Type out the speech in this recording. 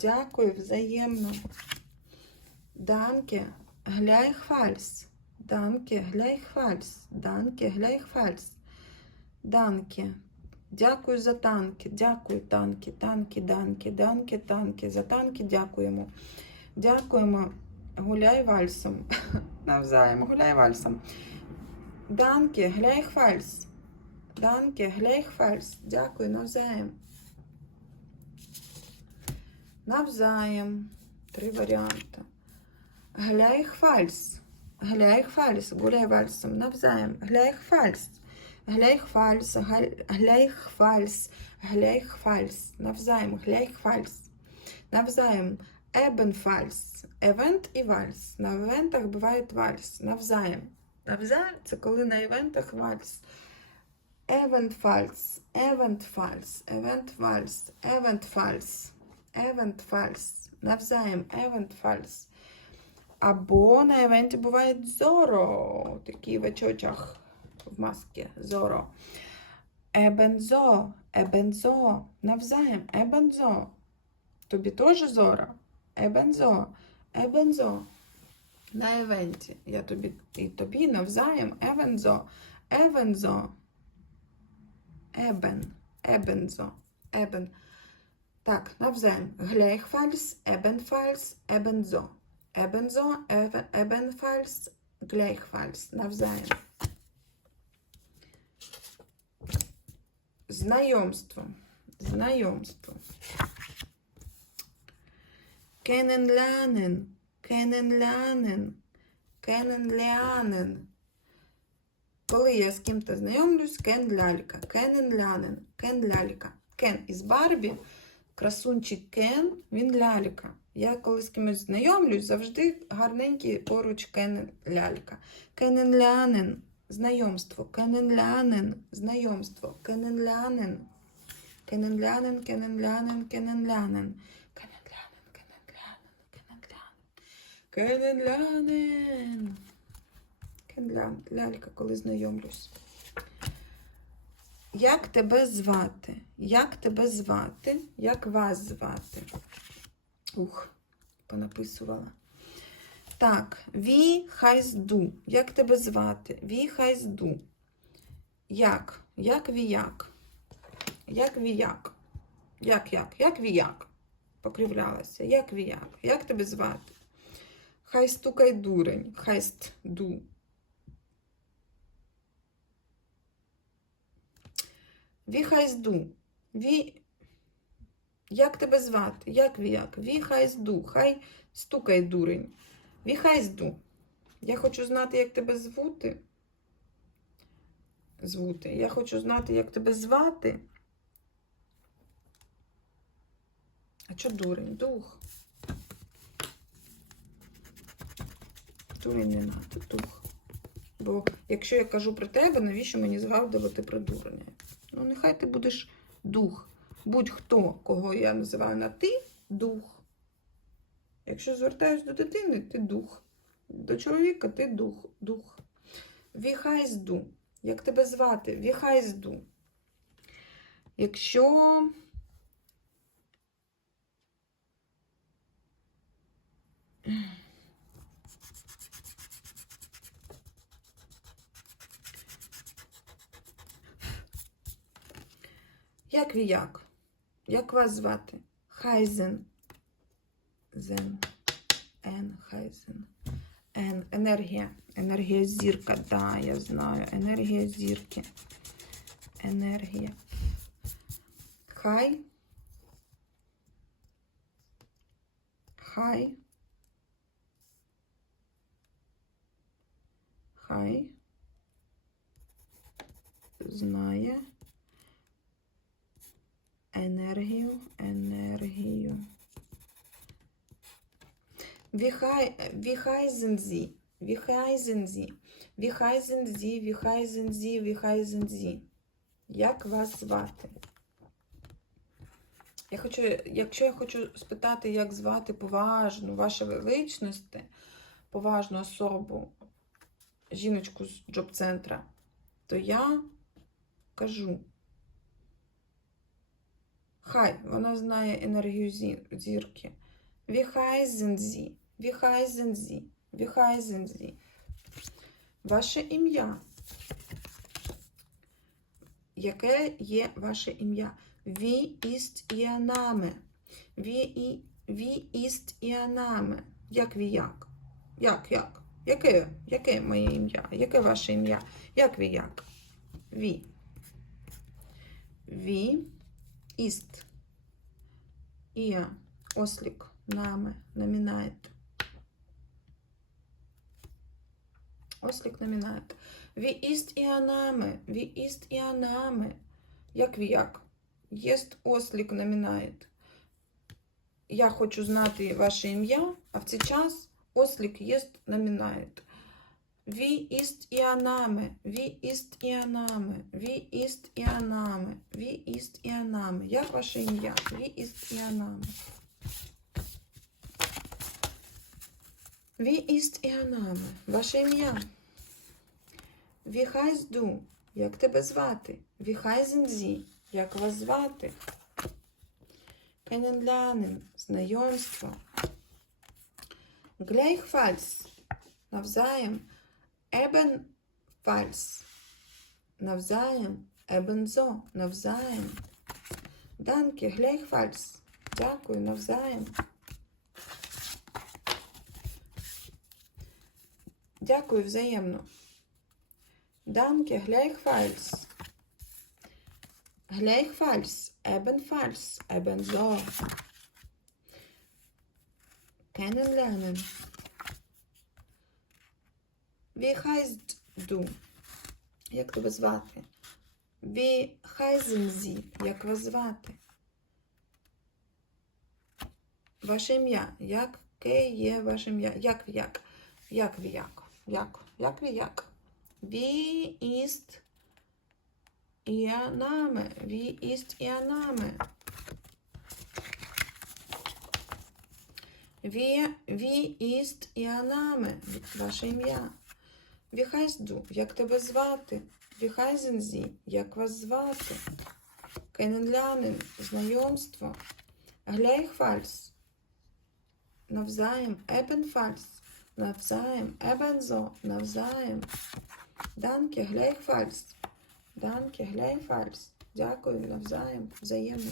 Дякую взаємно. Данке, gleichfalls. Данке, gleichfalls. Данке, gleichfalls. Данке. Дякую за танки. Дякую, танки, танки, данки, данки, танки. За танки дякуємо. Дякуємо. Гуляй вальсом. Навзаєм, гуляй вальсом. Данке, gleichfalls. Данке, gleichfalls. Дякую, навзаєм. Навзаєм. Три варіанти. Gleichfalls. Gleichfalls. Гуляй вальсом. Навзаєм. Gleichfalls. Gleichfalls. Галь- Gleichfalls. Gleichfalls. Навзаєм. Gleichfalls. Навзаєм. Ebenfalls. Евент і вальс. На івентах буває вальс. Навзаєм. Навзаєм це коли на івентах вальс. Евентфальс. Евентфальс. Евентвальс. Евентфальс. Евентфальс. Навзаєм. Евентфальс. Або на івенті буває зоро. Такі в очочах в масці. Зоро. Ебензо. Ебензо. Навзаєм. Ебензо. Тобі теж зоро. Ебензо. Ебензо. На івенті. Я тобі і тобі навзаєм. Евензо. Евензо. Ебен. Ебензо. Ебен. Так, навзаєм. Gleichfalls, ebenfalls, ebenso. Ebenso, eben- ebenfalls, gleichfalls. Навзаєм. Знайомство. Знайомство. Kennenlernen. Kennenlernen. Kennenlernen. Коли я з ким-то знайомлюсь, кен лялька. Kennenlernen. Кен лялька. Кен із Барбі. Красунчик Кен, він лялька. Я коли з кимось знайомлюсь, завжди гарненький поруч Кен лялька. Kennenlernen. Знайомство. Kennenlernen. Знайомство. Kennenlernen. Kennenlernen, kennenlernen, kennenlernen. Kennenlernen, kennenlernen, kennenlernen. Kennenlernen. Кенлян, лялька, коли знайомлюсь. Як тебе звати? Як тебе звати? Як вас звати? Ух, понаписувала. Так, ві хайзду. Як тебе звати? Ві хайзду. Як? Як віяк? Як віяк? Як як? Як віяк? Покривлялася. Як віяк? Як тебе звати? Хай стукай дурень. Хайст ду. Ві хайзду. Ві... Як тебе звати? Як віяк? Ві хайзду. Хай стукай дурень. Ві хайзду. Я хочу знати, як тебе звути. Звути. Я хочу знати, як тебе звати. А що дурень? Дух. Дурень не надо, дух. Бо якщо я кажу про тебе, навіщо мені згадувати про дурня? Ну, нехай ти будеш дух. Будь-хто, кого я називаю на ти, дух. Якщо звертаюсь до дитини, ти дух. До чоловіка ти дух. дух. Віхайзду. Як тебе звати? Віхайзду. Якщо. Як ви як? Як вас звати? Хайзен. Зен. Ен. Хайзен. Ен. Енергія. Енергія зірка. Да, я знаю. Енергія зірки. Енергія. Хай. Хай. Хай. Знає енергію, енергію. Віхайзензі, віхайзензі, віхайзензі, віхайзензі, віхайзензі. Як вас звати? Я хочу, якщо я хочу спитати, як звати поважну, ваше величності, поважну особу, жіночку з джоб-центра, то я кажу Хай, вона знає енергію зі- зірки. Wie heißen Sie? Wie heißen Sie? Ваше ім'я. Яке є ваше ім'я? Ihr Name? Wie, i- wie ist Ihr Name? Як ви як? Як, як? Яке? Яке моє ім'я? Яке ваше ім'я? Як як? Wie. Wie ist Ihr Ослик, Name, номинает. Ослик номинает. Wie ist Ihr Name? Wie ist Ihr Name? Як ви як? Єст ослик номинает. Я хочу знати ваше ім'я, а в цей час ослик єст номинает. Wie ist Ihr Name? Wie ist Ihr Name? Wie ist Ihr Name? Wie ist Ihr Name? Як ваше ім'я? Wie ist Ihr Name? Wie ist Ihr Name? Ваше ім'я. Wie heißt du? Як тебе звати? Wie heißen Sie? Як вас звати? Kennenlernen. Знайомство. Gleichfalls. Навзаєм. Ebenfalls. Навзаєм. Ebenso. Навзаєм. Danke. Gleichfalls. Дякую. Навзаєм. Дякую взаємно. Danke, gleichfalls. Gleichfalls, ebenfalls, ebenso. Kennenlernen. Wie heißt du? Як тебе звати? Wie heißen Sie? Як вас звати? Ваше ім'я. Яке є ваше ім'я? Як як? Як ви як? Як? Як ви як? Wie ist Ihr Name? Wie ist Ihr Name? Wie, wie ist Ihr Name? Ваше ім'я. Du? Як тебе звати? Sie? Як вас звати? Kennenlernen. Знайомство. Gleichfalls. Навзаєм. Ebenfalls. Навзаєм. Ebenso. Навзаєм. Danke, gleichfalls. Danke, gleichfalls. Дякую, навзаєм, взаємно.